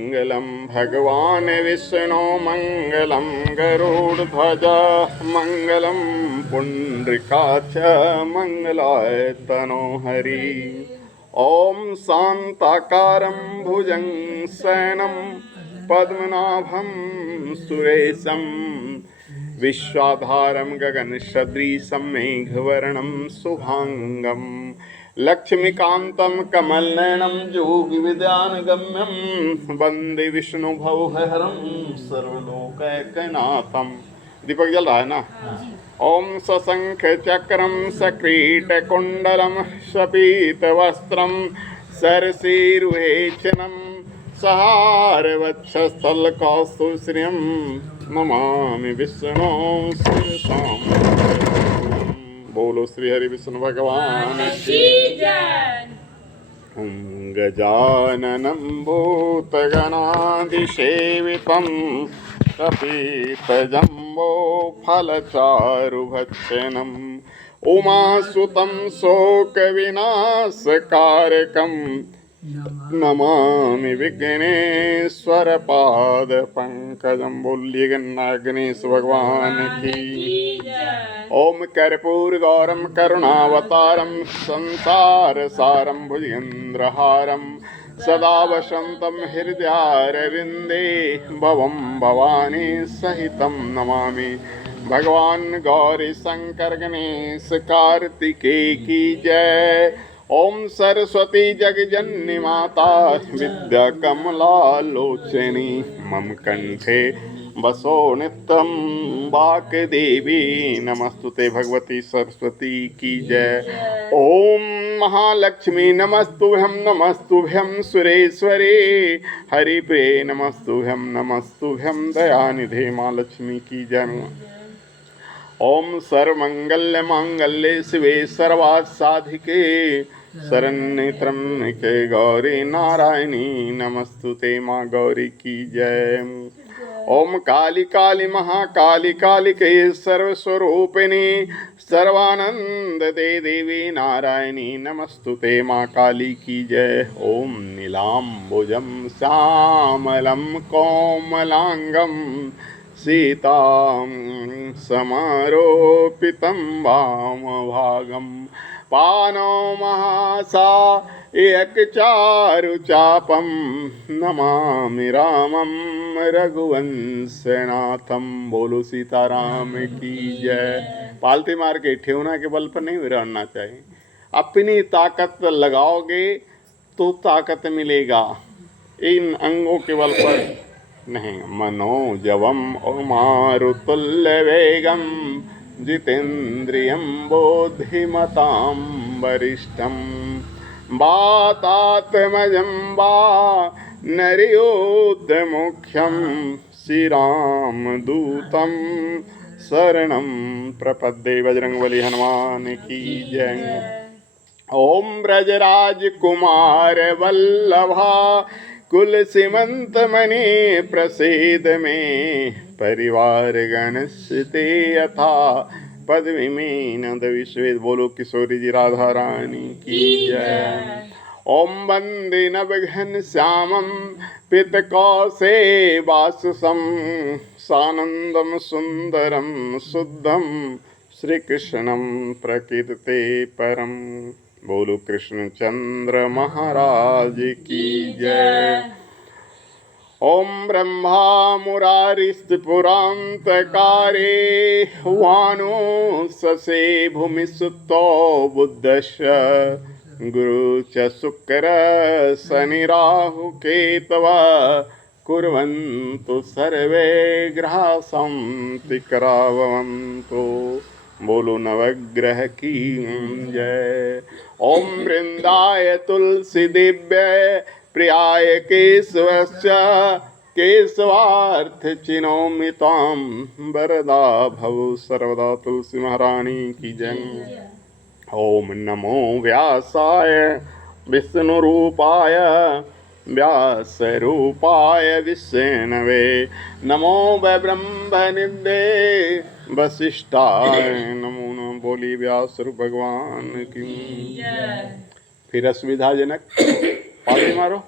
मंगलम भगवान विष्णु मंगलम गरुड़ध्वज मंगलम पुंडरीकाक्ष मंगलाय तनोहरि। ओम शांताकारं भुजंग शयनं पद्मनाभं सुरेशं विश्वाधारं गगनसदृशं मेघवर्णं शुभांगं लक्ष्मीकान्तं कमलनयनं योगिविद्यानगम्यं वन्दे विष्णुभवहरं सर्वलोकैकनाथं। दीपक जल रहा है ना? ओम सशंख चक्रम सकीटकुंडलम शपीतवस्त्रम सरसीरुहेचनम सहारवक्षस्थलकौस्तुश्रियं नमामि विष्णु शिरसाम्। बोलो श्री हरि विष्णु भगवान की जय। ओम गजाननं भूतगणाधिसेवितं कपितजम्बो फलचारुभक्षणम् उमासुतं शोकविनाशकारकं नमामि विघ्नेश्वर पाद पंकजं। बोलिए गणेश भगवान की। ओम कर्पूर गौरम करुणावतारम संसार सारम भुजगेन्द्रहारम सदा वसंतम हृदयारविंदे भवम भवानी सहितं नमामि। भगवान गौरी शंकर गणेश कार्तिकेय की जय। ओम सरस्वती जगजननी माता विद्या कमला लोचनी मम कंठे बसो नित्यं वाग्देवी नमस्तुते भगवती सरस्वती की जय। ओम महालक्ष्मी नमस्तुभ्यं नमस्तुभ्यं सुरेश्वरी हरिप्रिये नमस्तुभ्यं दयानिधे माँ लक्ष्मी की जय। ओम सर्वमंगल्य मांगल्ये शिवे सर्वार्थ साधिके शरण्ये त्र्यंबके गौरी नारायणी नमस्तुते माँ गौरी की जय। ओम काली काली महाकाली कालिके सर्वस्वरूपिणी सर्वानंद दे देवी नारायणी नमस्तुते माँ काली की जय। ओम नीलाम्बुजं श्यामलं कोमलांगं सीतां समारोपितं वामभागं पानो महासायकचारुचापं नमामि रामं रघुवंशनाथं। बोलो सीताराम की जय। पालती मार के ठेवना के बल पर नहीं विरहना चाहिए। अपनी ताकत लगाओगे तो ताकत मिलेगा, इन अंगों के बल पर नहीं। मनोजवम मारुतुल्यवेगं जितेन्द्रियं बोधिमतां वरिष्ठं वातात्मजं वा नरयोधमुख्यं श्रीरामदूतं शरणं प्रपद्ये। बजरंगबली हनुमान की जय। ओम ब्रजराज कुमार वल्लभा कुल सीमंत मणि प्रसिद्ध में परिवार गणस्ते यथा पदवी में नंद विश्वेद। बोलो किशोरी जी राधा रानी की जय। ओम वंदे नवघन श्यामं पितकौसे वाससं सानंदं सुंदरं शुद्धं श्री कृष्णं प्रकीर्ते परम। बोलो कृष्णचंद्र महाराज की जय। ओम ब्रह्मा मुरारिस्त्रिपुरान्तकारे वानो ससे भूमिसुतो बुद्धस्य गुरु च शुक्र शनि राहु केतवा कुर्वन्तु सर्वे ग्रहा शान्तिकरावन्तु। बोलो नवग्रह की जय। ओम वृंदाय तुलसी दिव्य प्रियाय केशवश्च केशवार्थ चिनोमि तां वरदा भव सर्वदा। तुलसी महारानी की जय। ओम नमो व्यासाय विष्णुरूपाय व्यासरूपाय विष्णवे नमो वै ब्रह्मनिधे वसिष्ठाय नमो नमः। बोली व्यास भगवान की। फिर असुविधाजनक पाली मारो।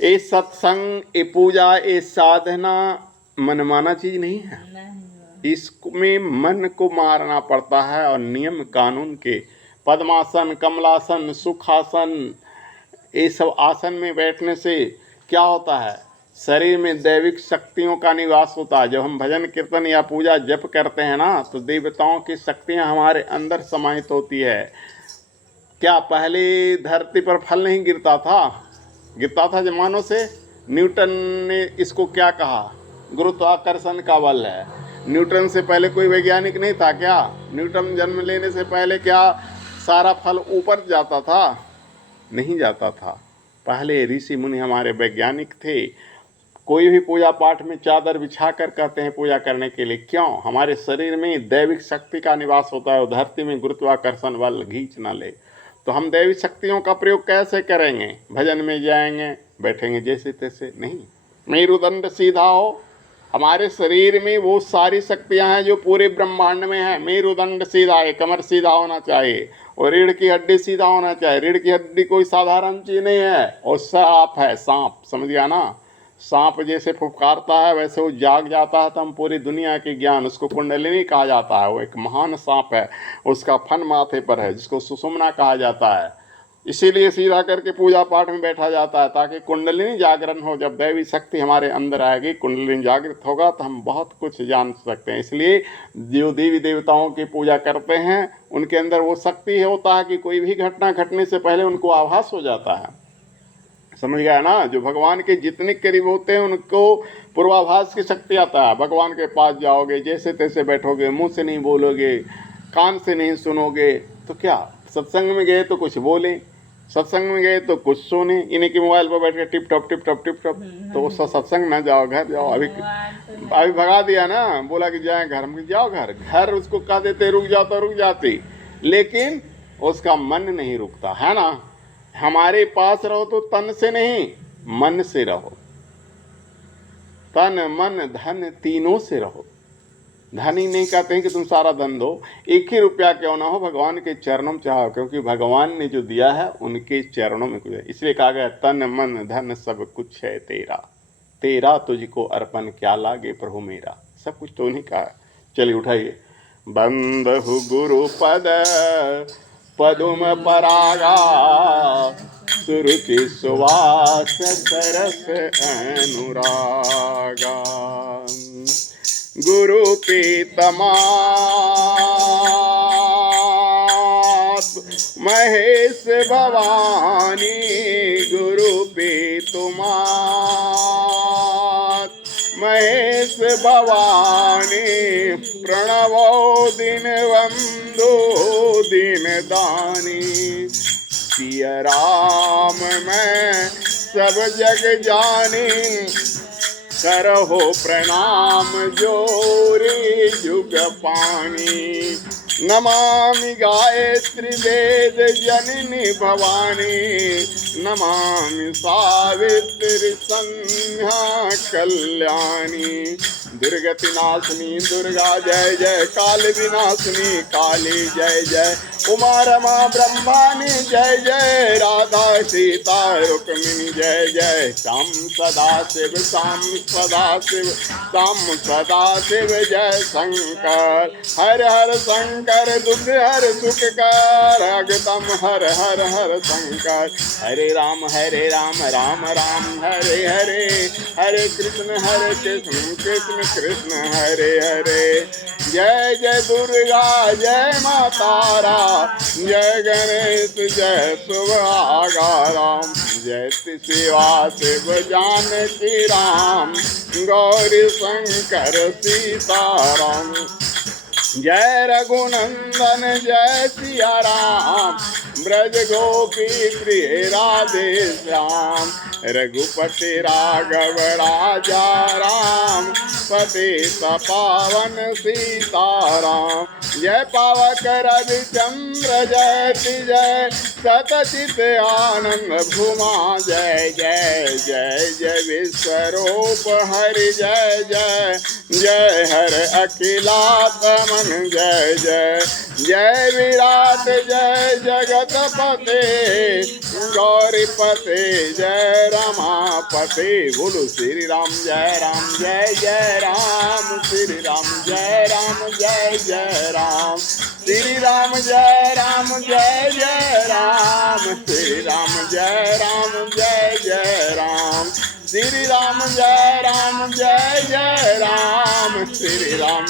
ये सत्संग, ये पूजा, ये साधना मनमाना चीज नहीं है। इसमें मन को मारना पड़ता है और नियम कानून के पद्मासन, कमलासन, सुखासन, ये सब आसन में बैठने से क्या होता है, शरीर में दैविक शक्तियों का निवास होता है। जब हम भजन कीर्तन या पूजा जप करते हैं ना, तो देवताओं की शक्तियां हमारे अंदर समाहित होती है। क्या पहले धरती पर फल नहीं गिरता था? गिरता था जमानों से। न्यूटन ने इसको क्या कहा? गुरुत्वाकर्षण का बल है। न्यूटन से पहले कोई वैज्ञानिक नहीं था क्या? न्यूटन जन्म लेने से पहले क्या सारा फल ऊपर जाता था? नहीं जाता था। पहले ऋषि मुनि हमारे वैज्ञानिक थे। कोई भी पूजा पाठ में चादर बिछा कर कहते हैं पूजा करने के लिए, क्यों? हमारे शरीर में दैविक शक्ति का निवास होता है। धरती में गुरुत्वाकर्षण बल खींच न ले, तो हम दैविक शक्तियों का प्रयोग कैसे करेंगे? भजन में जाएंगे, बैठेंगे जैसे तैसे नहीं। मेरुदंड सीधा हो। हमारे शरीर में वो सारी शक्तियां हैं जो पूरे ब्रह्मांड में है। मेरुदंड सीधा है, कमर सीधा होना चाहिए, और रीढ़ की हड्डी सीधा होना चाहिए। रीढ़ की हड्डी कोई साधारण चीज नहीं है, और सांप है, सांप, समझ गया ना? सांप जैसे फुफकारता है वैसे वो जाग जाता है, तो हम पूरी दुनिया के ज्ञान, उसको कुंडलिनी कहा जाता है। वो एक महान सांप है, उसका फन माथे पर है, जिसको सुषुम्ना कहा जाता है। इसीलिए सीधा करके पूजा पाठ में बैठा जाता है, ताकि कुंडलिनी जागरण हो। जब दैवी शक्ति हमारे अंदर आएगी, कुंडलिनी जागृत होगा, तो हम बहुत कुछ जान सकते हैं। इसलिए जो देवी देवताओं की पूजा करते हैं, उनके अंदर वो शक्ति होता है कि कोई भी घटना घटने से पहले उनको आभास हो जाता है। समझ गया ना? जो भगवान के जितने करीब होते हैं उनको पूर्वाभास की शक्ति आता है। भगवान के पास जाओगे, जैसे तैसे बैठोगे, मुंह से नहीं बोलोगे, कान से नहीं सुनोगे, तो क्या सत्संग में गए तो कुछ बोले, सत्संग में गए तो कुछ सुने। इन्हीं के मोबाइल पर बैठ के tip top tip top tip top, तो वो सत्संग ना जाओ, घर जाओ। अभी भगा दिया ना, बोला कि जाए घर, हम जाओ घर। घर उसको कह देते रुक जाओ तो रुक जाती, लेकिन उसका मन नहीं रुकता है ना। हमारे पास रहो तो तन से नहीं, मन से रहो। तन मन धन तीनों से रहो। धन ही नहीं कहते हैं कि तुम सारा धन दो, 1 ही रुपया क्यों ना हो, भगवान के चरणों में चाहो, क्योंकि भगवान ने जो दिया है उनके चरणों में कुछ है। इसलिए कहा गया, तन मन धन सब कुछ है तेरा, तेरा तुझको अर्पण क्या लागे प्रभु मेरा। सब कुछ तो उन्हीं का है। चलिए उठाइए। बंदहु गुरु पद पदुम परागा, सुरुचि सुवास सरस अनुरागा। गुरु पीतमात महेश भवानी, गुरु पीतमात महेश भवानी। प्रणवो दिन वंदो दिन दानी, सिया राम मैं सब जग जानी। करहो प्रणाम जोरी जुग पानी, नमामि गायत्री वेद जननी भवानी। नमामि सावित्री संध्या कल्याणी। दुर्गति नाशिनी दुर्गा जय जय, काल विनाशिनी काली जय जय। उमा रमा ब्रह्मानी जय जय, राधा सीता रुक्मिणी जय जय। श्याम सदा शिव श्याम सदा शिव श्याम सदा शिव जय शंकर। हर हर शंकर दुख हर सुख कर, अगतम हर हर हर शंकर। हरे राम राम राम हरे हरे, हरे कृष्ण कृष्ण कृष्ण हरे हरे। जय जय दुर्गा जय माँ तारा, जय गणेश जय सुभागाराम। जय शिवा शिव जानकी राम, गौरी शंकर सीताराम। जय रघुनंदन जय सिया राम, ब्रज गोपी प्रिय राधे श्याम। रघुपति राघव राजा राम, पतित पावन सीताराम। जय पावक रविचंद्र जयति जय, सतचित आनंद भूमा जय जय। जय जय विश्वरूप हरि जय जय, जय हर अखिलात्मन जय जय। जय विराट जय जगतपते गौरीपते जय रमापते। बोलो श्री राम जय जय राम, श्री राम जय जय राम, श्री राम जय जय राम, श्री राम जय जय राम, श्री राम जय जय राम, श्री राम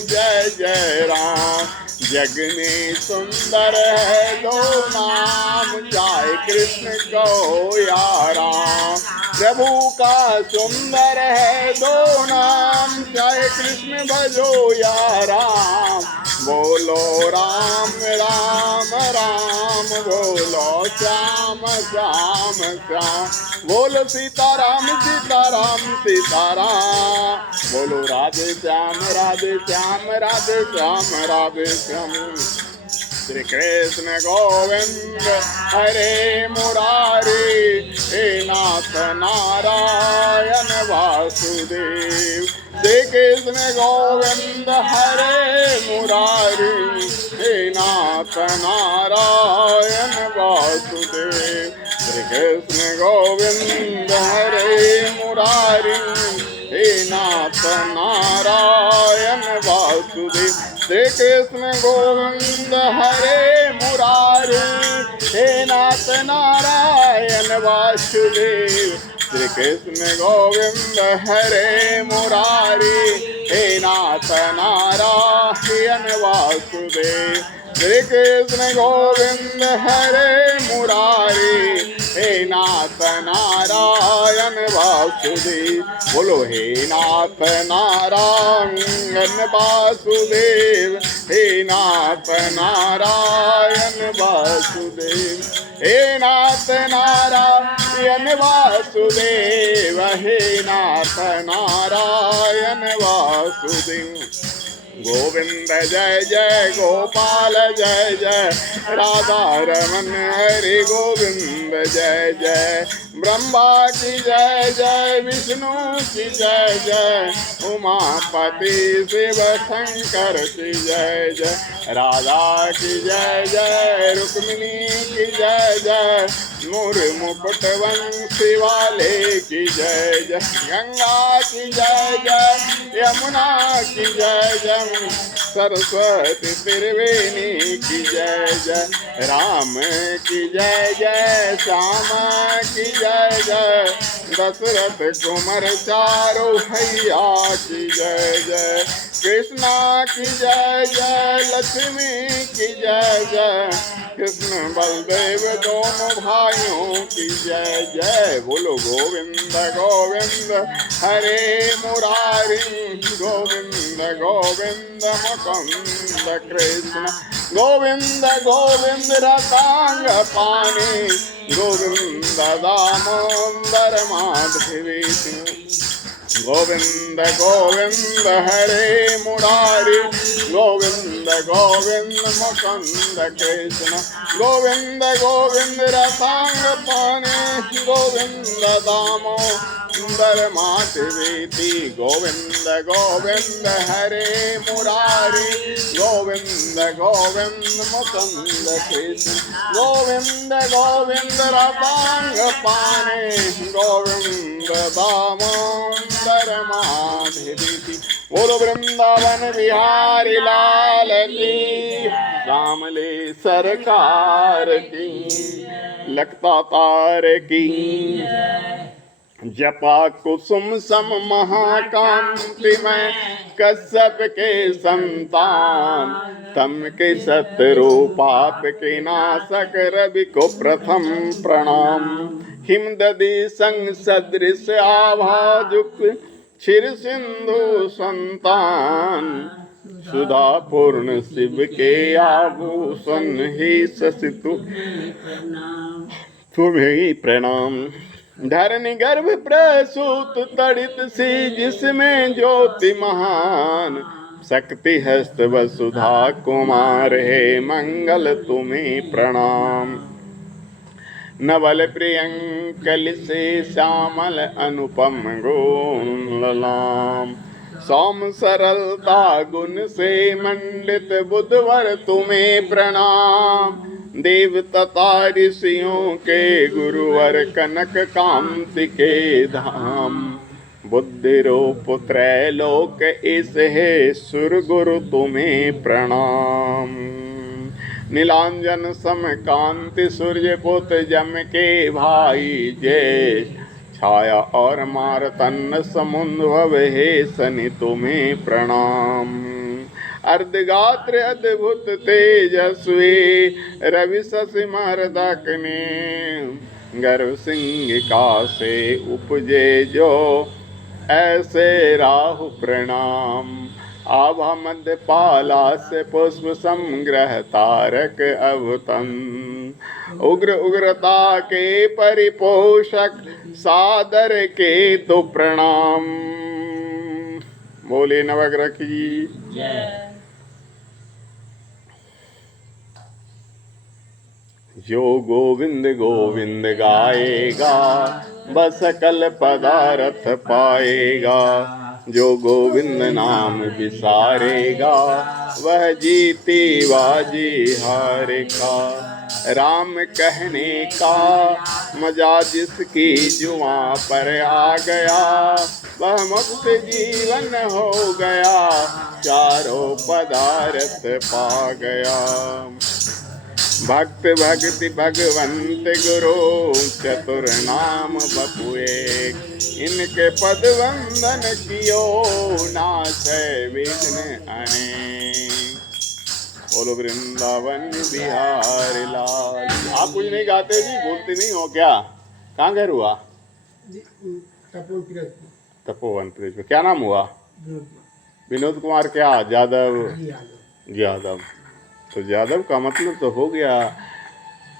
जय जय राम। जग में सुंदर है दो नाम, चाहे कृष्ण को या राम। प्रभु का सुंदर है दो नाम, चाहे कृष्ण भजो या राम। बोलो राम राम राम, बोलो श्याम श्याम श्याम, बोलो सीताराम सीताराम सीताराम, बोलो राधे श्याम राधे श्याम राधे श्याम राधे श्याम। श्री कृष्ण गोविंद हरे मुरारी, हे नाथ नारायण वासुदेव। श्री कृष्ण गोविंद हरे मुरारी, हे नाथ नारायण वासुदेव। श्री कृष्ण गोविंद हरे मुरारी, हे नाथ नारायण वासुदेव। श्री कृष्ण गोविंद हरे मुरारी, हे नाथ नारायण वासुदेव। श्री कृष्ण गोविंद हरे मुरारी, हे नाथ नारायण वासुदेव। श्री कृष्ण गोविंद हरे मुरारी, हे नाथ नारायण वासुदेव। बोलो हे नाथ नारायण वासुदेव, हे नाथ नारायण वासुदेव, हे नाथ नारायण वासुदेव, हे नाथ नारायण वासुदेव। गोविंद जय जय गोपाल जय जय राधा रमन हरि गोविंद जय जय। ब्रह्मा की जय जय विष्णु की जय जय, उमापति शिव शंकर की जय जय। राधा की जय जय रुक्मिणी की जय जय, मोर मुकुट वंशी वाले की जय जय। गंगा की जय जय यमुना की जय जय, सरस्वती त्रिवेणी की जय जय। राम की जय जय श्याम की जय जय, दशरथ कुमार चारों भैया की जय जय। कृष्णा की जय जय लक्ष्मी की जय जय, कृष्ण बलदेव दोनों भाइयों की जय जय। बोलो गोविंद गोविंद हरे मुरारी, गोविंद गोविंद मुकुंद कृष्ण, गोविंद गोविंद रसांग पानी, गोविंद दामोदर माधवी। गोविंद गोविंद हरे मुरारी, गोविंद गोविंद मुकुंद कृष्ण, गोविंद गोविंद रसांग पानी, गोविंद दामोदर माधवी। गोविंद गोविंद हरे मुरारी, गोविंद गोविंद मुकुंद कृष्ण, गोविंद गोविंद रसांग पानी, गोविंद दामोदर माधवी। बोलो वृंदावन बिहारी लाल की, श्यामले सरकार की, लखता तार की। जपा कुसुम सम महाकांति में कश्यप के संतान, तम के शत्रु पाप के नाशक रवि को प्रथम प्रणाम। हिमदधि संग सदृश आभाजुक क्षीर सिंधु संतान, सुधा पूर्ण शिव के आभूषण ही शशि तुम्हें प्रणाम। धरणी गर्भ प्रसूत तड़ित सी जिसमें ज्योति महान, शक्ति हस्त वसुधा कुमार है मंगल तुम्हें प्रणाम। नवल प्रियंकल से श्यामल अनुपम गुण ललाम, सौम सरलता गुण से मंडित बुधवर तुम्हें प्रणाम। देव तथा ऋषियों के गुरुवर कनक कांति के धाम। बुद्धि रूप त्रैलोक इस है सुर गुरु तुम्हें प्रणाम। नीलांजन सम कांति सूर्य पुत जम के भाई जय। छाया और मारतन समुद्भव हे शनि तुम्हें प्रणाम। अर्धगात्र अद्भुत तेजस्वी रवि शशि मरदकने। गर्भ सिंहिका से उपजे जो ऐसे राहु प्रणाम। आभा मध्य पाला से पुष्प संग्रह तारक अवतन। उग्र उग्रता के परिपोषक सादर के तो प्रणाम। बोले नवग्रह की जय। जो गोविंद गोविंद गाएगा बस सकल पदार्थ पाएगा। जो गोविंद नाम विसारेगा वह जीती बाजी हारेगा। राम कहने का मजा जिसकी जुआं पर आ गया वह मुक्त जीवन हो गया। चारों पदार्थ पा गया। भक्त भक्ति भगवंत गुरु चतुर नाम बपुए। इनके पद वंदन कियो नाश विघ्न अनेक। बोलो वृंदावन बिहारी लाल। आप कुछ नहीं गाते जी, बोलते नहीं हो क्या? कहाँ घर हुआ? तपोवन प्रेस। क्या नाम हुआ? विनोद कुमार क्या? यादव। तो यादव का मतलब तो हो गया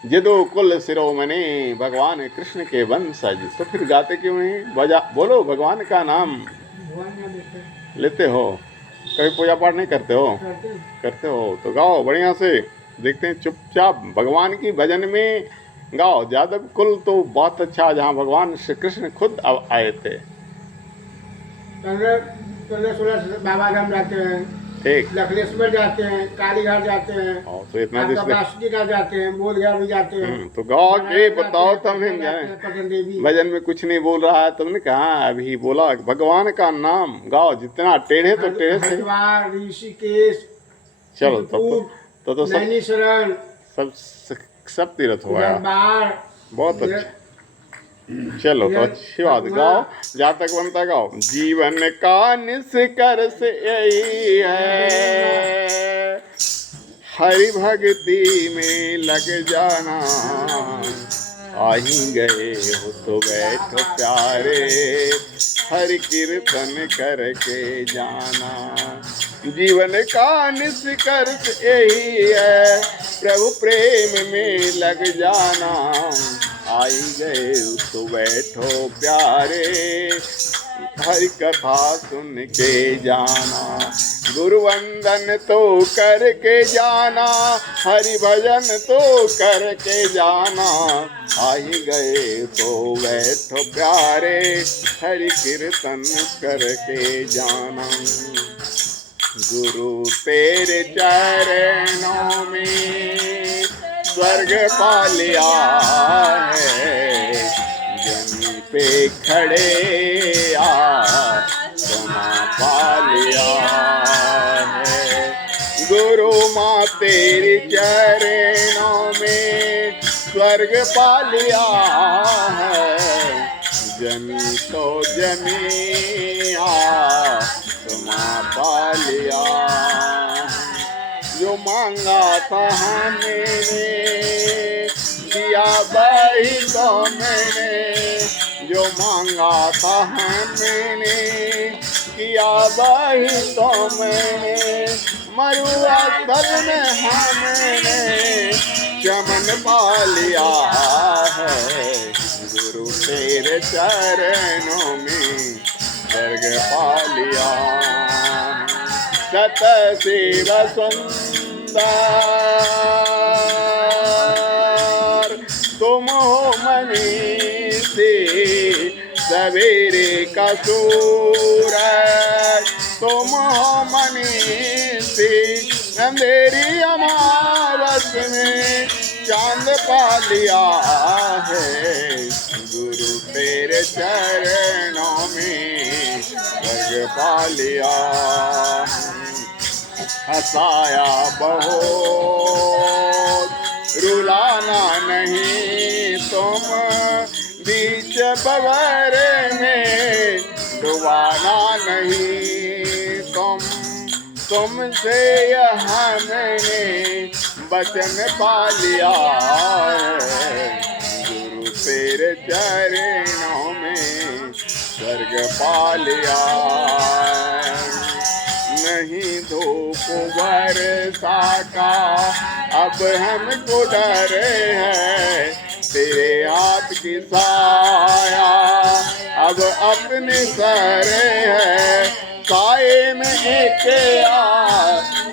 जदो कुल शिरोमणि भगवान कृष्ण के वंशज। तो फिर गाते क्यों नहीं? बजा बोलो भगवान का नाम लेते हो। कभी पूजा पाठ नहीं करते हो? करते हो तो गाओ बढ़िया से। देखते हैं चुपचाप भगवान की भजन में गाओ। यादव कुल तो बहुत अच्छा, जहाँ भगवान श्री कृष्ण खुद आए थे। 15-16 बाबा धाम जाते हैं, ठीक, लखलेश्वर जाते हैं, कालीघाट जाते हैं, तो इतना बासुकी घाट जाते हैं, बोधगया भी जाते हैं। तो गाओ के बताओ तब हम जाए। भजन में कुछ नहीं बोल रहा है, तुमने कहा अभी बोला भगवान का नाम गाओ। जितना टेढ़े तो टेढ़े से। हरिद्वार, ऋषिकेश, चलो तो नैनीशरण सब तीर्थ हुआ। बहुत अच्छा। चलो तो अच्छी बात। गाओ जहाँ तक बनता गाओ। जीवन का निष्कर्ष यही है हरि भक्ति में लग जाना। आ ही गए हो तो बैठो प्यारे हरि कीर्तन करके जाना। जीवन का निष्कर्ष यही है प्रभु प्रेम में लग जाना। आई गए तो बैठो प्यारे हरि कथा सुन के जाना। गुरु वंदन तो करके जाना, हरि भजन तो करके जाना। आई गए तो बैठो प्यारे हरि कीर्तन करके जाना। गुरु तेरे चरणों में स्वर्ग पा लिया है। जमीन पे खड़े आसमां पा लिया है। गुरु माँ तेरी चरणों में स्वर्ग पा लिया है। जमी तो जमी आसमां पा लिया। जो मांगा था हमने दिया वही तो मैंने। जो मांगा था हमने किया वही तो मैंने। मरुआ स्थल में हमने चमन पा लिया है। गुरु तेरे चरणों में स्वर्ग पा लिया। सत शिव सुंदर तुम हो मनीषी सवेरे का सूरज तुम हो मनीषी, अंधेरी अमावस में चांद पा लिया है, गुरु तेरे चरणों में स्वर्ग पा लिया। हंसाया बहुत रुलाना नहीं तुम, बीच बवर में डुबाना नहीं तुम, तुमसे हमने वचन पा लिया है, गुरु तेरे चरणों में स्वर्ग पा लिया। नहीं धूप वर्षा का अब हमको डर है, तेरे हाथ की साया अब अपने सर है, साए में एक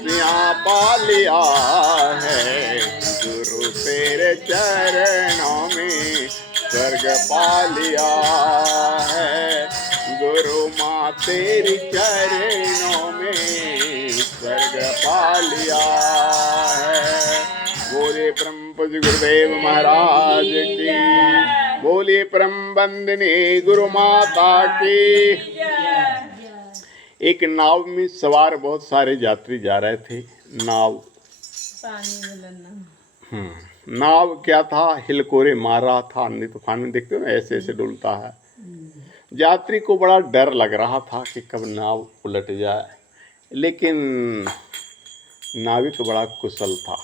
यहाँ पा लिया है, गुरु तेरे चरणों में स्वर्ग पा लिया है, गुरु माँ तेरी चरणों में स्वर्ग पा लिया है। बोले परम पूज्य गुरुदेव महाराज की, बोले परम वंदनीय गुरु माता की। एक नाव में सवार बहुत सारे यात्री जा रहे थे। नाव नाव क्या था, हिलकोरे मार रहा था, आंधी तूफान में देखते हो ऐसे ऐसे डुलता है। यात्री को बड़ा डर लग रहा था कि कब नाव उलट जाए, लेकिन नाविक बड़ा कुशल था।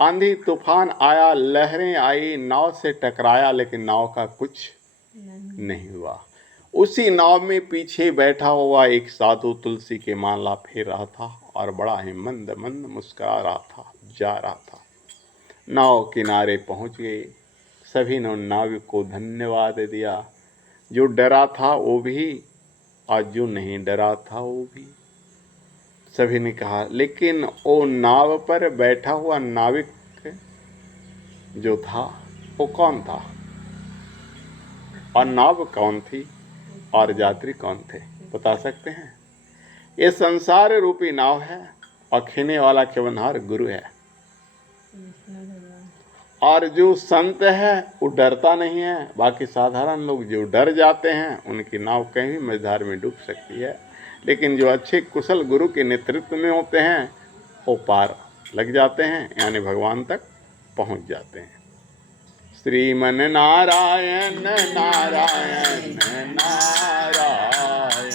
आंधी तूफान आया, लहरें आई, नाव से टकराया, लेकिन नाव का कुछ नहीं हुआ। उसी नाव में पीछे बैठा हुआ एक साधु तुलसी के माला फेर रहा था और बड़ा ही मंद मंद मुस्कुरा रहा था, जा रहा था। नाव किनारे पहुंच गए। सभी ने नाविक को धन्यवाद दिया। जो डरा था वो भी और जो नहीं डरा था वो भी। सभी ने कहा, लेकिन वो नाव पर बैठा हुआ नाविक जो था वो कौन था, और नाव कौन थी, और यात्री कौन थे, बता सकते हैं? ये संसार रूपी नाव है और खेने वाला केवनहार गुरु है। और जो संत है वो डरता नहीं है। बाकी साधारण लोग जो डर जाते हैं उनकी नाव कहीं भी मझधार में डूब सकती है, लेकिन जो अच्छे कुशल गुरु के नेतृत्व में होते हैं वो पार लग जाते हैं, यानी भगवान तक पहुंच जाते हैं। श्रीमन नारायण नारायण नारायण,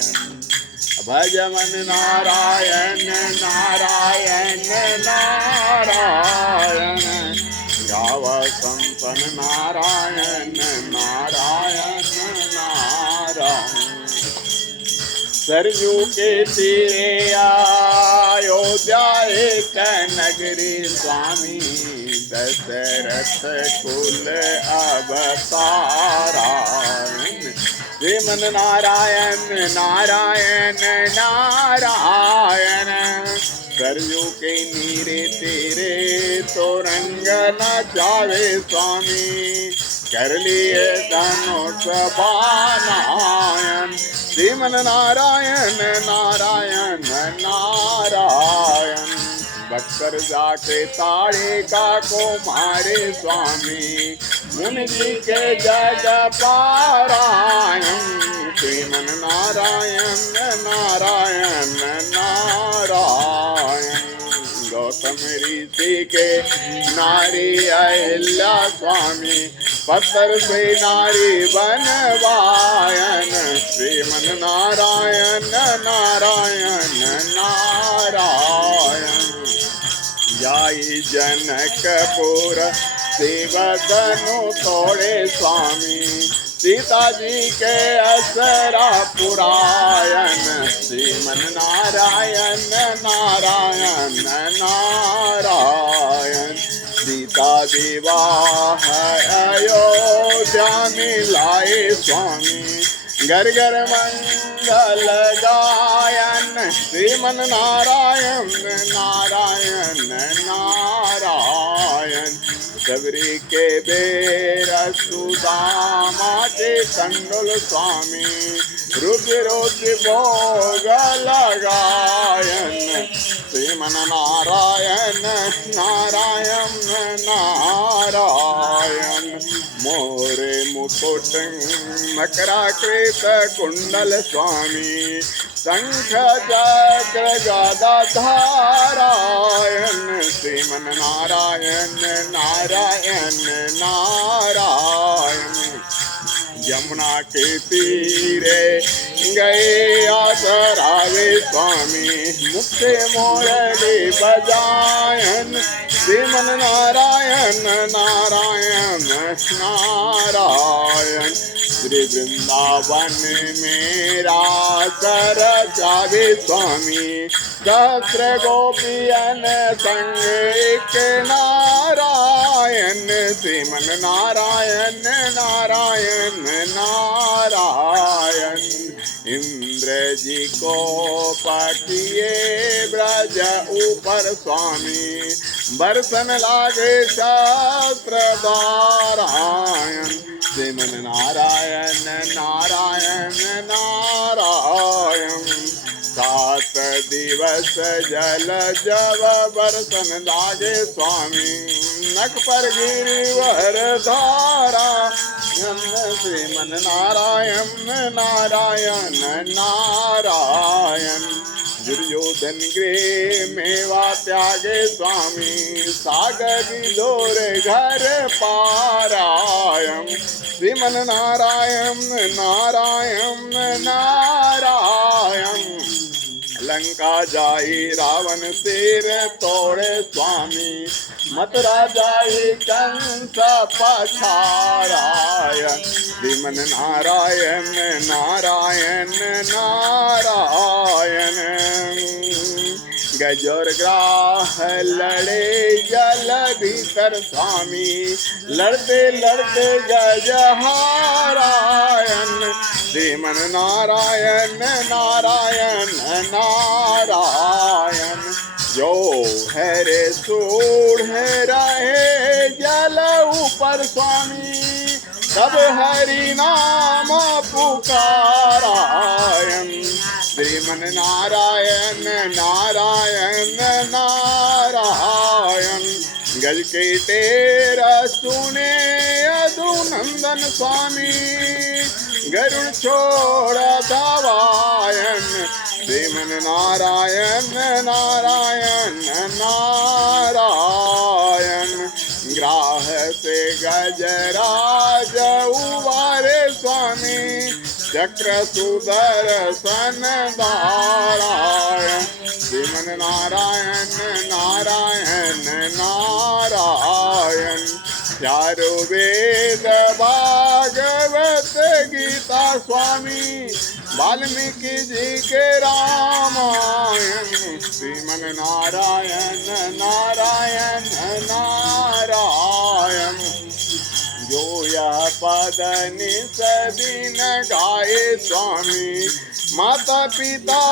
भजमन नारायण नारायण नारायण, गाव संतन नारायण नारायण नारायण। सरयू के तीरे अयोध्या एक नगरी, स्वामी दशरथ कुल अवतारा। श्रीमन नारायण नारायण नारायण, सरयू के नीरे तेरे तो रंग न जावे स्वामी, कर लिए धनुष बानायन। श्रीमन नारायण नारायण नारायण, बक्सर जाके ताड़े का को मारे स्वामी, मुनि जी के जग पारायण। श्रीमन नारायण नारायण नारायण, गौतम ऋषि के नारी अहिल्या स्वामी, पत्थर से नारी बनवायन। श्रीमन नारायण नारायण नारायण, जाई जनकपुर शिवधनु तोड़े स्वामी, सीता जी के असरा पुरायन। श्रीमन नारायण नारायण नारायण, सीता विवाह अयोध्या में लाए स्वामी, घर घर मंगल गायन। श्रीमन नारायण नारायण नारायण, सबरी के बेर सुदामा के कंडल स्वामी रुद्रोच भोग लगायन श्रीमन नारायण नारायण नारायण मोरे मुकुट मकराकृत कुंडल स्वामी शंख चक्र गदा धारायण श्रीमन नारायण नारायण नारायण यमुना के तीरे गए आसरावे स्वामी मुक्ते मोरली बजायन श्रीमन नारायण नारायण नारायण श्री वृंदावन मेरा सर जावे स्वामी सहस्र गोपियन संग एक नारायण श्रीमन नारायण नारायण नारायण इंद्र जी को पटिए ब्रज ऊपर स्वामी बरसन लागे शास्त्र नारायण श्रीमन नारायण नारायण नारायण 7 दिवस जल जब बरसन लागे स्वामी नख पर गिरिवर धारा श्रीमन नारायण नारायण नारायण दुर्योधन गृह मेवा त्यागे स्वामी सागर बिलोर घर पारायण श्रीमन नारायण नारायण नारायण लंका जाई रावण सिर तोड़े स्वामी मथुरा जाई कंस पछारायण श्रीमन नारायण नारायण नारायण गजोर ग्राह लड़े जल भीतर स्वामी लड़ते लड़ते गज हारायण श्रीमन नारायण नारायण नारायण जो हरे सूढ़ रहे जल ऊपर स्वामी तब हरि नाम पुकारायण श्रीमन नारायण नारायण नारायण गज के तेरा सुने अधुनंदन स्वामी गरुड़ छोड़ दवायन श्रीमन नारायण नारायण नारायण ग्राह से गजराज उबारे स्वामी चक्र सुदर्शन नारायण श्रीमन नारायण नारायण नारायण चारों वेद भागवत गीता स्वामी वाल्मीकि जी के रामायण श्रीमन नारायण नारायण नारायण जो यह पद निसदिन गाए स्वामी माता पिता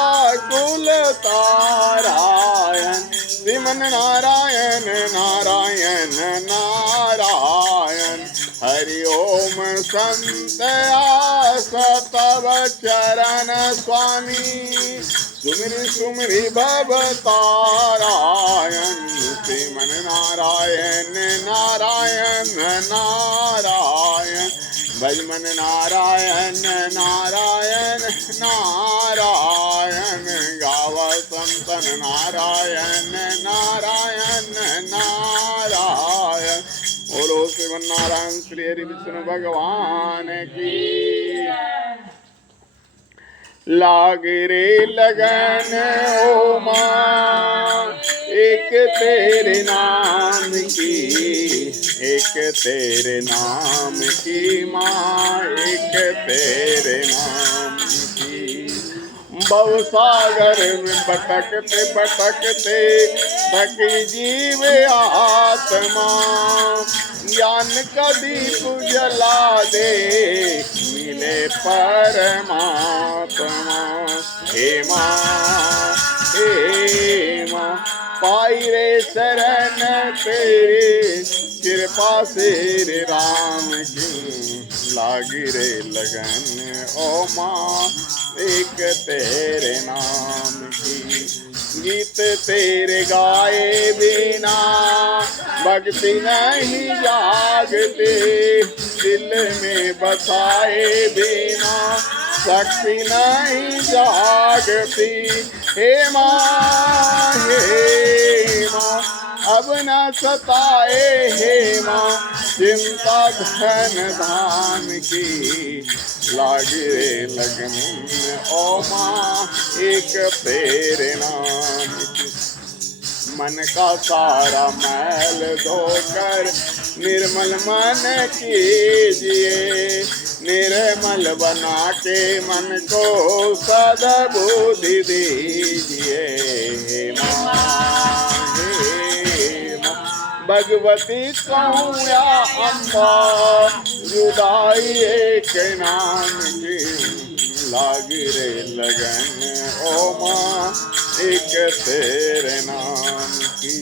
कुल तारायण श्रीमन नारायण नारायण नारायण हरि ओम संत आस तव चरण स्वामी सुमरि सुमरि भव तारायण श्रीमन नारायण नारायण नारायण भजमन नारायण नारायण नारायण गाव संतन नारायण नारायण नारायण बोलो श्रीमन नारायण श्री हरि विष्णु भगवान की लाग रे लगन ओ माँ एक तेरे नाम की एक तेरे नाम की माँ एक तेरे नाम की भवसागर में भटकते भटकते थकी जीव आत्मा ज्ञान का दीप जला दे मिले परमात्मा हे माँ पाई रे शरण तेरे चिर पासे रे राम की लागी रे लगन ओ माँ एक तेरे नाम की। गीत तेरे गाए बिना भक्ति नहीं जागते, दिल में बसाए बिना शक्ति नहीं जागती। हे माँ हे माँ अब न सताए हे माँ चिंता धन धाम की लागे रे लगन ओ माँ एक तेरे नाम की। मन का सारा मैल धोकर निर्मल मन कीजिए, निर्मल बना के मन को सद्बुद्धि दीजिए। हे माँ भगवती कहूँ या अम्बा जुदाई एक नाम की लागी रे लगन ओ माँ एक तेरे नाम की।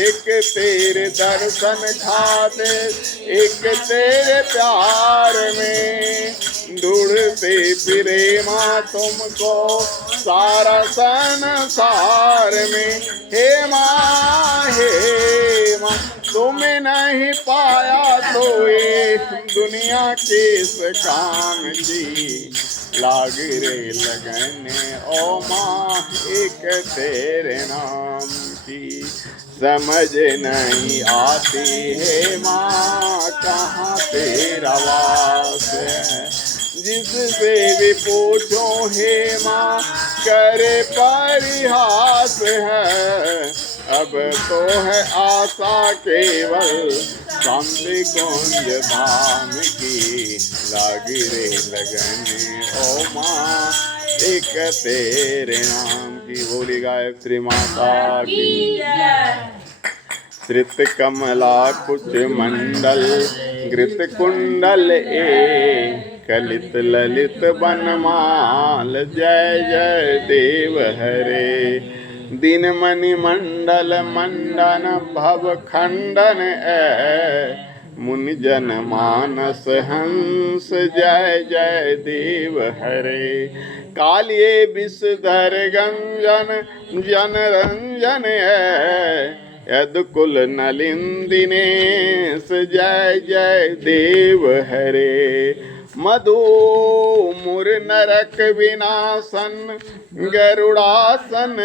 एक तेरे दर्शन खाते एक तेरे प्यार में ढूंढते फिरे माँ तुमको सारा संसार में। हे माँ तुम्हें नहीं पाया तो ये दुनिया किस काम की लाग रे लगन ओ माँ एक तेरे नाम की। समझ नहीं आती है माँ कहाँ तेरा वास है, जिससे भी पूछो हे माँ करे परिहास है। अब तो है आशा केवल शांति कुंज धाम की लागी रे लगन ओ माँ एक तेरे नाम की। बोली गायत्री माता की। श्रित कमला कुच मंडल घृत कुंडल कलित ललित बनमाल जय जय देव हरे। दिन मणि मंडल मंडन भव खंडन मुनि जन मानस हंस जय जय देव हरे। कालिये विषधर गंजन जन रंजन यदुकुल नलिंदिनेश जय जय देव हरे। मधु मुर नरक विनाशन गरुड़ासन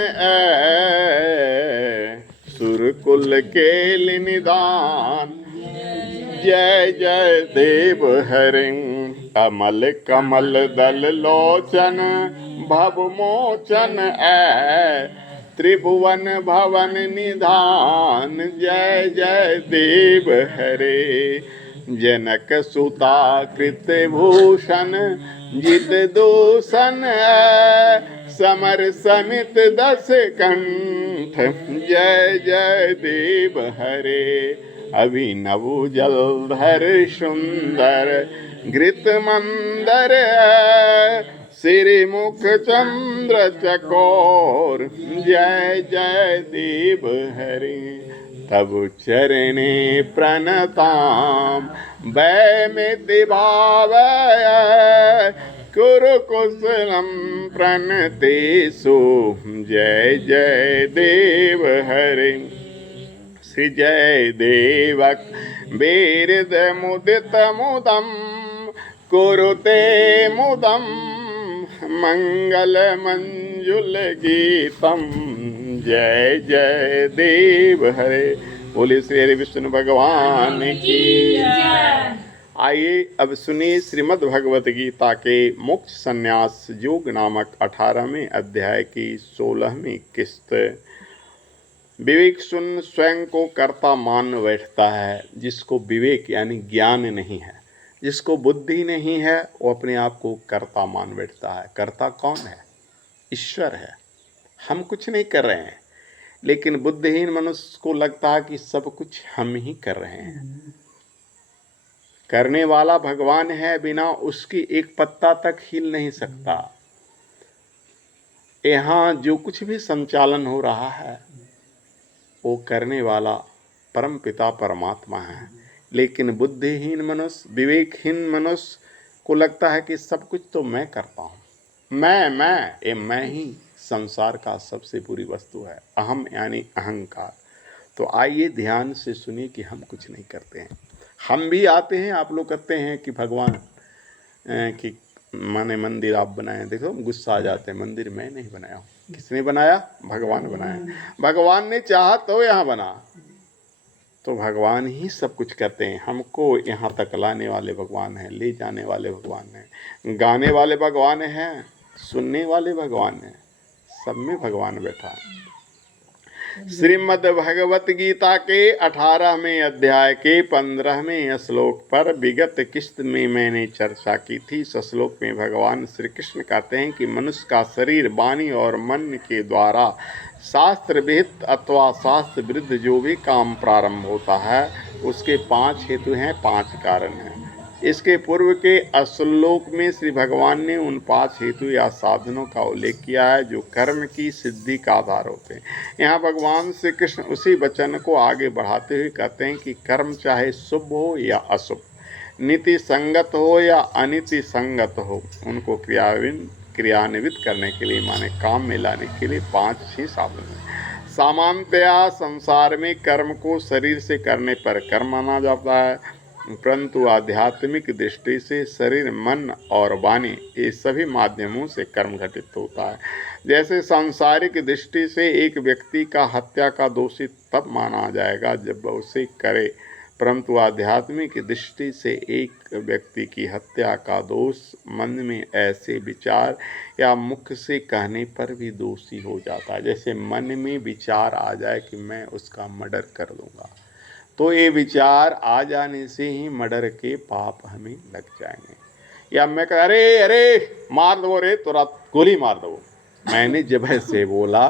सुरकुल के निदान जय जय देव हरि। कमल कमल दल लोचन भव मोचन त्रिभुवन भवन निधान जय जय देव हरे। जनक सुता कृत भूषण जित दूषण समर समित दस कंठ जय जय देव हरे। अभिनव जलधर सुंदर घृत मंदर श्री मुख चंद्र चकोर जय जय देव हरि। तब चरणे प्रणताम वैमिति भावय कुरु कुशलम प्रणतेषु जय जय देव हरि। श्री जय देवक वीरद मुदित मुदम कुरुते मुदम मंगल मंजुल गीतम जय जय देव हरे। बोले श्री हरि विष्णु भगवान की। आइए अब सुनिए श्रीमद् भगवत गीता के मोक्ष संन्यास योग नामक 18वें अध्याय की 16वीं किस्त। विवेक शून्य स्वयं को कर्ता मान बैठता है। जिसको विवेक यानी ज्ञान नहीं है, जिसको बुद्धि नहीं है, वो अपने आप को कर्ता मान बैठता है। कर्ता कौन है? ईश्वर है। हम कुछ नहीं कर रहे हैं, लेकिन बुद्धिहीन मनुष्य को लगता है कि सब कुछ हम ही कर रहे हैं। करने वाला भगवान है, बिना उसकी एक पत्ता तक हिल नहीं सकता। यहाँ जो कुछ भी संचालन हो रहा है वो करने वाला परम पिता परमात्मा है। लेकिन बुद्धिहीन मनुष्य, विवेकहीन मनुष्य को लगता है कि सब कुछ तो मैं करता हूँ, मैं ही संसार का सबसे बुरी वस्तु है। अहम यानी अहंकार। तो आइए ध्यान से सुनिए कि हम कुछ नहीं करते हैं। हम भी आते हैं, आप लोग कहते हैं कि भगवान कि माने मंदिर आप बनाए, देखो गुस्सा आ जाते हैं, मंदिर मैं नहीं बनाया हूँ। किसने बनाया? भगवान बनाया। भगवान ने चाहा तो यहाँ बना। तो भगवान ही सब कुछ करते हैं। हमको यहाँ तक लाने वाले भगवान हैं, ले जाने वाले भगवान हैं, गाने वाले भगवान हैं, सुनने वाले भगवान हैं, सब में भगवान बैठा है। श्रीमद् भगवत गीता के 18वें अध्याय के 15वें श्लोक पर विगत किस्त में मैंने चर्चा की थी। इस श्लोक में भगवान श्री कृष्ण कहते हैं कि मनुष्य का शरीर वाणी और मन के द्वारा शास्त्र विहित अथवा शास्त्र विरुद्ध जो भी काम प्रारंभ होता है उसके 5 हेतु हैं, 5 कारण हैं। इसके पूर्व के श्लोक में श्री भगवान ने उन 5 हेतु या साधनों का उल्लेख किया है जो कर्म की सिद्धि का आधार होते हैं। यहाँ भगवान श्री कृष्ण उसी वचन को आगे बढ़ाते हुए कहते हैं कि कर्म चाहे शुभ हो या अशुभ, नीति संगत हो या अनीति संगत हो, उनको क्रियान्वित करने के लिए माने काम में लाने के लिए 5 ही साधन हैं। सामान्यतया संसार में कर्म को शरीर से करने पर कर्म माना जाता है, परंतु आध्यात्मिक दृष्टि से शरीर, मन और वाणी ये सभी माध्यमों से कर्म घटित होता है। जैसे सांसारिक दृष्टि से एक व्यक्ति का हत्या का दोषी तब माना जाएगा जब वह उसे करे, परंतु आध्यात्मिक दृष्टि से एक व्यक्ति की हत्या का दोष मन में ऐसे विचार या मुख से कहने पर भी दोषी हो जाता है। जैसे मन में विचार आ जाए कि मैं उसका मर्डर कर दूंगा, तो ये विचार आ जाने से ही मर्डर के पाप हमें लग जाएंगे। या मैं कह अरे मार दो रे, तुरंत गोली मार दो, मैंने जब ऐसे बोला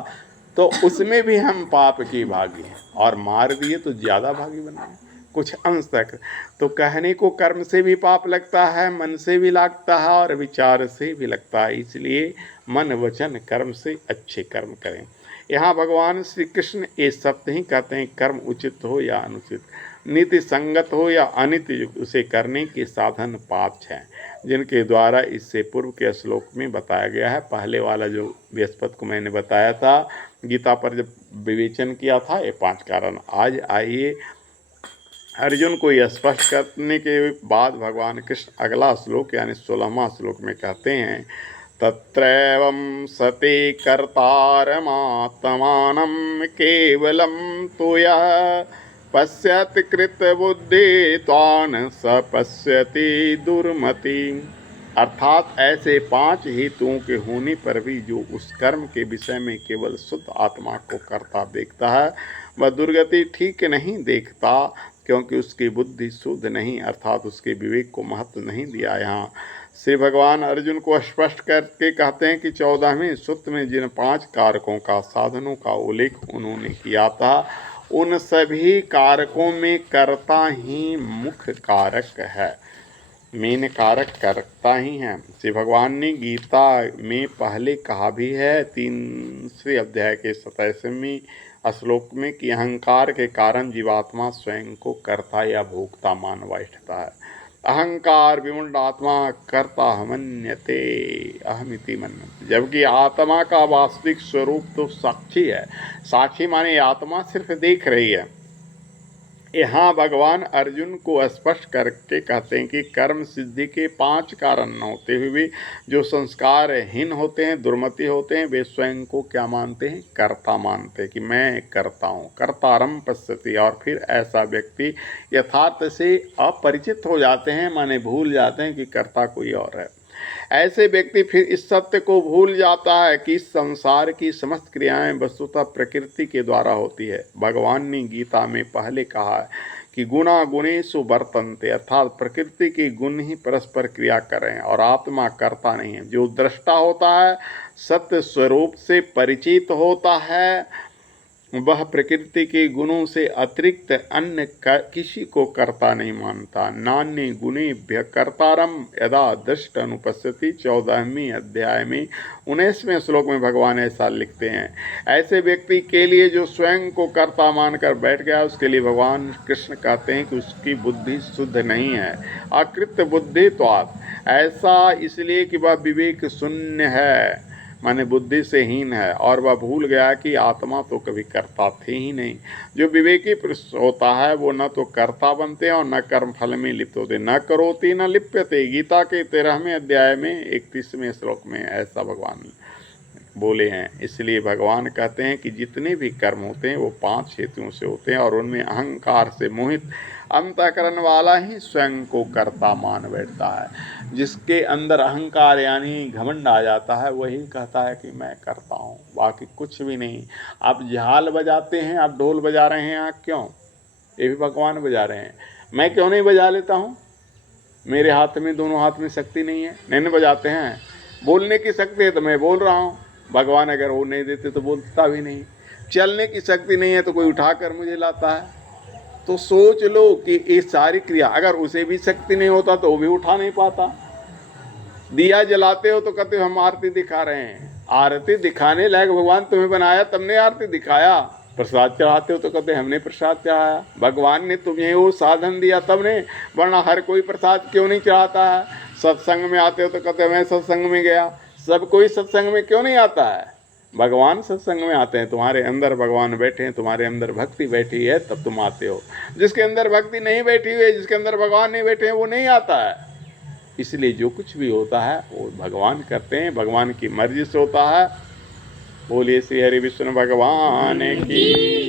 तो उसमें भी हम पाप की भागी हैं, और मार दिए तो ज़्यादा भागी बन गए कुछ अंश तक। तो कहने को कर्म से भी पाप लगता है, मन से भी लगता है और विचार से भी लगता है। इसलिए मन वचन कर्म से अच्छे कर्म करें। यहाँ भगवान श्री कृष्ण ये सत्य ही कहते हैं, कर्म उचित हो या अनुचित, नीति संगत हो या अनिति, उसे करने के साधन 5 हैं, जिनके द्वारा इससे पूर्व के श्लोक में बताया गया है। पहले वाला जो बृहस्पति को मैंने बताया था, गीता पर जब विवेचन किया था, ये 5 कारण। आज आइए अर्जुन को यह स्पष्ट करने के बाद भगवान कृष्ण अगला श्लोक यानी 16वां श्लोक में कहते हैं, तत्रैवं सति कर्तारमात्मानं केवलं तु यः पश्यति कृतबुद्धित्वान् स पश्यति दुर्मति। अर्थात ऐसे 5 हेतुओं के होने पर भी जो उस कर्म के विषय में केवल शुद्ध आत्मा को करता देखता है वह दुर्गति ठीक नहीं देखता, क्योंकि उसकी बुद्धि शुद्ध नहीं, अर्थात उसके विवेक को महत्व नहीं दिया। यहाँ श्री भगवान अर्जुन को स्पष्ट करके कहते हैं कि 14वें सूत्र में जिन 5 कारकों का, साधनों का उल्लेख उन्होंने किया था, उन सभी कारकों में कर्ता ही मुख्य कारक है, मेन कारक करता ही है। श्री भगवान ने गीता में पहले कहा भी है 3 अध्याय के 27वें श्लोक में कि अहंकार के कारण जीवात्मा स्वयं को कर्ता या भोक्ता मान बैठता है। अहंकार विमुक्त आत्मा कर्ता मन्यते अहमिति मन्यते, जबकि आत्मा का वास्तविक स्वरूप तो साक्षी है। साक्षी माने आत्मा सिर्फ देख रही है। यहाँ भगवान अर्जुन को स्पष्ट करके कहते हैं कि कर्म सिद्धि के 5 कारण न होते हुए भी जो संस्कारहीन होते हैं, दुर्मति होते हैं, वे स्वयं को क्या मानते हैं? कर्ता मानते हैं कि मैं करता हूँ। कर्तारम पश्यति। और फिर ऐसा व्यक्ति यथार्थ से अपरिचित हो जाते हैं, माने भूल जाते हैं कि कर्ता कोई और है। ऐसे व्यक्ति फिर इस सत्य को भूल जाता है कि इस संसार की समस्त क्रियाएं वस्तुतः प्रकृति के द्वारा होती है। भगवान ने गीता में पहले कहा है कि गुणा गुणेषु वर्तन्ते, अर्थात प्रकृति के गुण ही परस्पर क्रिया करें और आत्मा करता नहीं है। जो दृष्टा होता है, सत्य स्वरूप से परिचित होता है, वह प्रकृति के गुणों से अतिरिक्त अन्य किसी को कर्ता नहीं मानता। नान्य गुणेभ्य कर्तारम यदा दृष्ट अनुपस्थिति 14वें अध्याय में 19वें श्लोक में भगवान ऐसा लिखते हैं। ऐसे व्यक्ति के लिए जो स्वयं को कर्ता मानकर बैठ गया, उसके लिए भगवान कृष्ण कहते हैं कि उसकी बुद्धि शुद्ध नहीं है। अकृत बुद्धित्वात्, ऐसा इसलिए कि वह विवेक शून्य है, माने बुद्धि से हीन है, और वह भूल गया कि आत्मा तो कभी कर्ता थे ही नहीं। जो विवेकी पुरुष होता है वो न तो कर्ता बनते हैं और न कर्म फल में लिप्त होते। न करोति न लिप्यते, गीता के 13वें अध्याय में 31वें श्लोक में ऐसा भगवान बोले हैं। इसलिए भगवान कहते हैं कि जितने भी कर्म होते हैं वो 5 हेतुओं से होते हैं, और उनमें अहंकार से मोहित अंतःकरण वाला ही स्वयं को कर्ता मान बैठता है। जिसके अंदर अहंकार यानी घमंड आ जाता है वही कहता है कि मैं करता हूँ, बाकी कुछ भी नहीं। आप झाल बजाते हैं, आप ढोल बजा रहे हैं, आप क्यों? ये भी भगवान बजा रहे हैं। मैं क्यों नहीं बजा लेता हूँ? मेरे हाथ में, दोनों हाथ में शक्ति नहीं है, नहीं बजाते हैं। बोलने की शक्ति है तो मैं बोल रहा हूँ, भगवान अगर वो नहीं देते तो बोलता भी नहीं। चलने की शक्ति नहीं है तो कोई उठाकर मुझे लाता है। तो सोच लो कि ये सारी क्रिया, अगर उसे भी शक्ति नहीं होता तो वो भी उठा नहीं पाता। दिया जलाते हो तो कहते हो हम आरती दिखा रहे हैं। आरती दिखाने लायक भगवान तुम्हें बनाया, तुमने आरती दिखाया। प्रसाद चढ़ाते हो तो कहते हमने प्रसाद चढ़ाया। भगवान ने तुम्हें वो साधन दिया तब ने, वरना हर कोई प्रसाद क्यों नहीं चढ़ाता है? सत्संग में आते हो तो कहते मैं सत्संग में गया। सब कोई सत्संग में क्यों नहीं आता है? भगवान सत्संग में आते हैं। तुम्हारे अंदर भगवान बैठे हैं, तुम्हारे अंदर भक्ति बैठी है, तब तुम आते हो। जिसके अंदर भक्ति नहीं बैठी हुई है, जिसके अंदर भगवान नहीं बैठे हैं, वो नहीं आता है। इसलिए जो कुछ भी होता है वो भगवान करते हैं, भगवान की मर्जी से होता है। बोलिए श्री हरि विष्णु भगवान की।